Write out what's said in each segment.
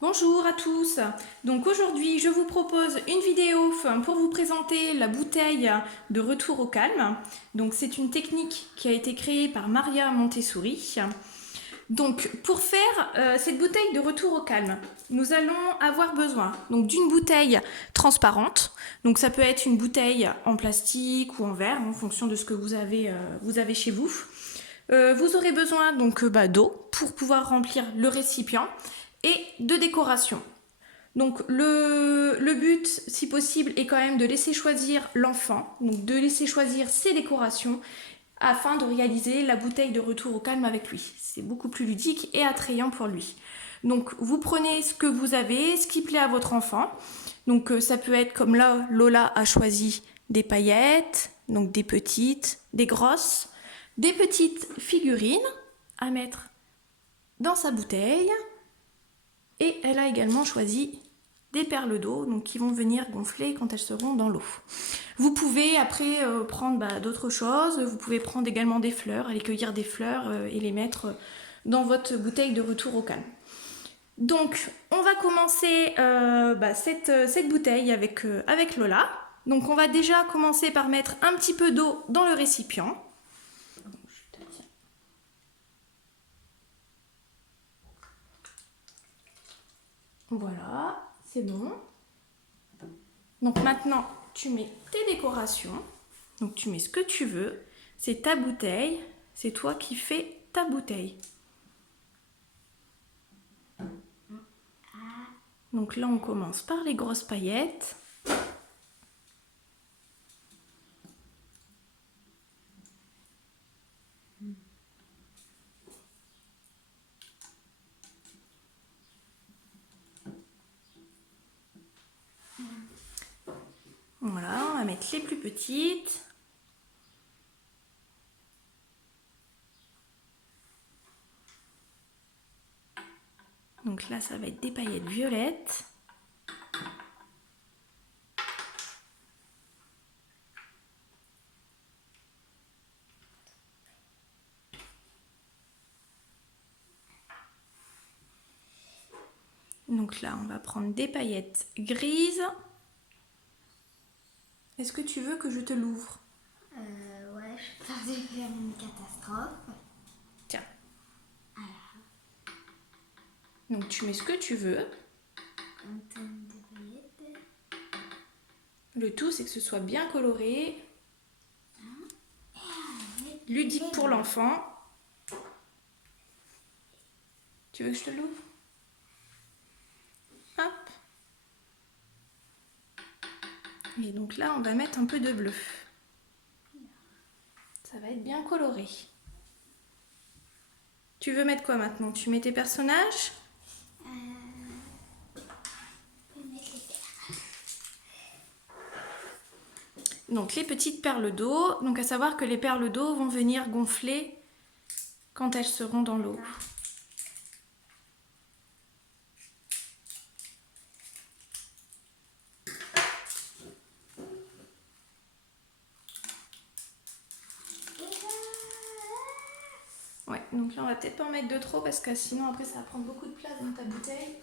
Bonjour à tous. Donc aujourd'hui, je vous propose une vidéo pour vous présenter la bouteille de retour au calme. Donc c'est une technique qui a été créée par Maria Montessori. Donc pour faire cette bouteille de retour au calme, nous allons avoir besoin donc d'une bouteille transparente. Donc ça peut être une bouteille en plastique ou en verre en fonction de ce que vous avez chez vous. Vous aurez besoin donc d'eau pour pouvoir remplir le récipient et de décoration. Donc le but, si possible, est quand même de laisser choisir l'enfant, donc de laisser choisir ses décorations afin de réaliser la bouteille de retour au calme avec lui. C'est beaucoup plus ludique et attrayant pour lui. Donc vous prenez ce que vous avez, ce qui plaît à votre enfant. Donc ça peut être comme là, Lola a choisi des paillettes, donc des petites, des grosses, des petites figurines à mettre dans sa bouteille. Et elle a également choisi des perles d'eau donc qui vont venir gonfler quand elles seront dans l'eau. Vous pouvez après prendre d'autres choses, vous pouvez prendre également des fleurs, aller cueillir des fleurs et les mettre dans votre bouteille de retour au calme. Donc on va commencer cette bouteille avec Lola. Donc on va déjà commencer par mettre un petit peu d'eau dans le récipient. Voilà, c'est bon. Donc maintenant, tu mets tes décorations. Donc tu mets ce que tu veux. C'est ta bouteille. C'est toi qui fais ta bouteille. Donc là, on commence par les grosses paillettes. Voilà, on va mettre les plus petites. Donc là, ça va être des paillettes violettes. Donc là, on va prendre des paillettes grises. Est-ce que tu veux que je te l'ouvre? Ouais, je pensais faire une catastrophe. Tiens. Donc tu mets ce que tu veux. Un tonne de paillettes. Le tout, c'est que ce soit bien coloré. Ludique pour l'enfant. Tu veux que je te l'ouvre? Hop. Et donc là, on va mettre un peu de bleu. Ça va être bien coloré. Tu veux mettre quoi maintenant? Tu mets tes personnages? Donc les petites perles d'eau. Donc à savoir que les perles d'eau vont venir gonfler quand elles seront dans l'eau. Ouais, donc là on va peut-être pas en mettre de trop parce que sinon après ça va prendre beaucoup de place dans ta bouteille.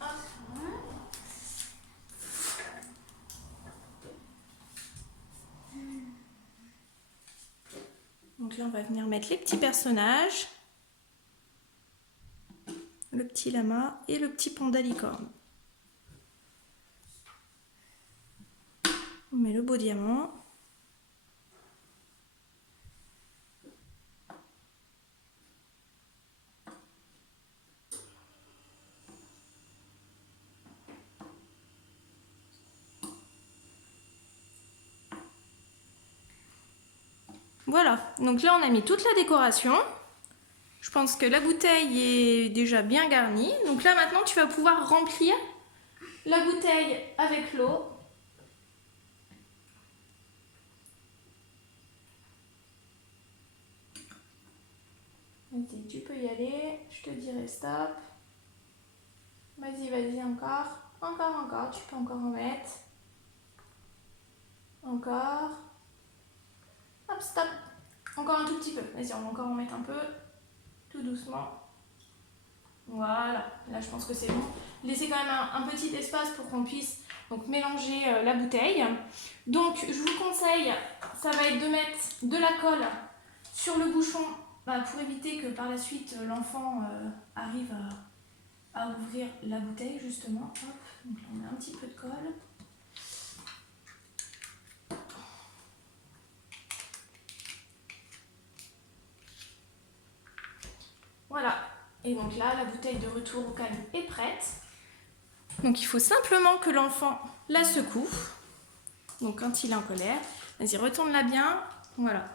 Hop. Donc là on va venir mettre les petits personnages. Le petit lama et le petit panda licorne. On met le beau diamant. Voilà, donc là on a mis toute la décoration. Je pense que la bouteille est déjà bien garnie. Donc là maintenant tu vas pouvoir remplir la bouteille avec l'eau. Vas-y, tu peux y aller, je te dirai stop. Vas-y, vas-y, encore. Encore, tu peux encore en mettre. Encore. Hop, stop. Encore un tout petit peu. Vas-y, on va encore en mettre un peu. Tout doucement. Voilà. Voilà, là je pense que c'est bon. Laissez quand même un petit espace pour qu'on puisse donc mélanger la bouteille. Donc je vous conseille, ça va être de mettre de la colle sur le bouchon pour éviter que par la suite l'enfant arrive à ouvrir la bouteille justement. Hop, donc là on met un petit peu de colle. Voilà, et donc là la bouteille de retour au calme est prête. Donc il faut simplement que l'enfant la secoue. Donc quand il est en colère, vas-y retourne-la bien, voilà.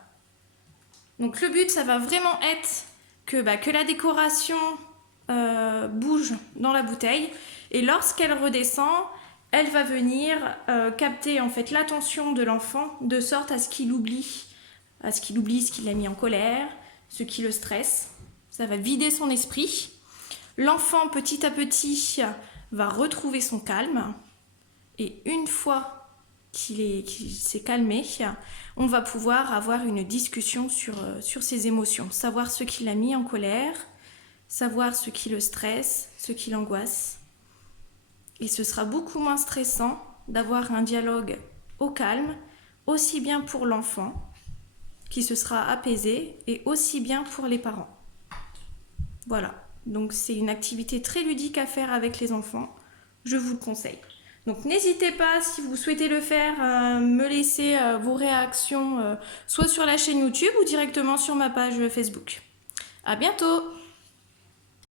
Donc le but ça va vraiment être que la décoration bouge dans la bouteille et lorsqu'elle redescend, elle va venir capter en fait l'attention de l'enfant de sorte à ce qu'il oublie ce qu'il a mis en colère, ce qui le stresse. Ça va vider son esprit. L'enfant petit à petit va retrouver son calme et une fois qu'il s'est calmé, on va pouvoir avoir une discussion sur ses émotions, savoir ce qui l'a mis en colère, savoir ce qui le stresse, ce qui l'angoisse. Et ce sera beaucoup moins stressant d'avoir un dialogue au calme, aussi bien pour l'enfant, qui se sera apaisé, et aussi bien pour les parents. Voilà, donc c'est une activité très ludique à faire avec les enfants, je vous le conseille. Donc n'hésitez pas, si vous souhaitez le faire, me laisser vos réactions soit sur la chaîne YouTube ou directement sur ma page Facebook. À bientôt!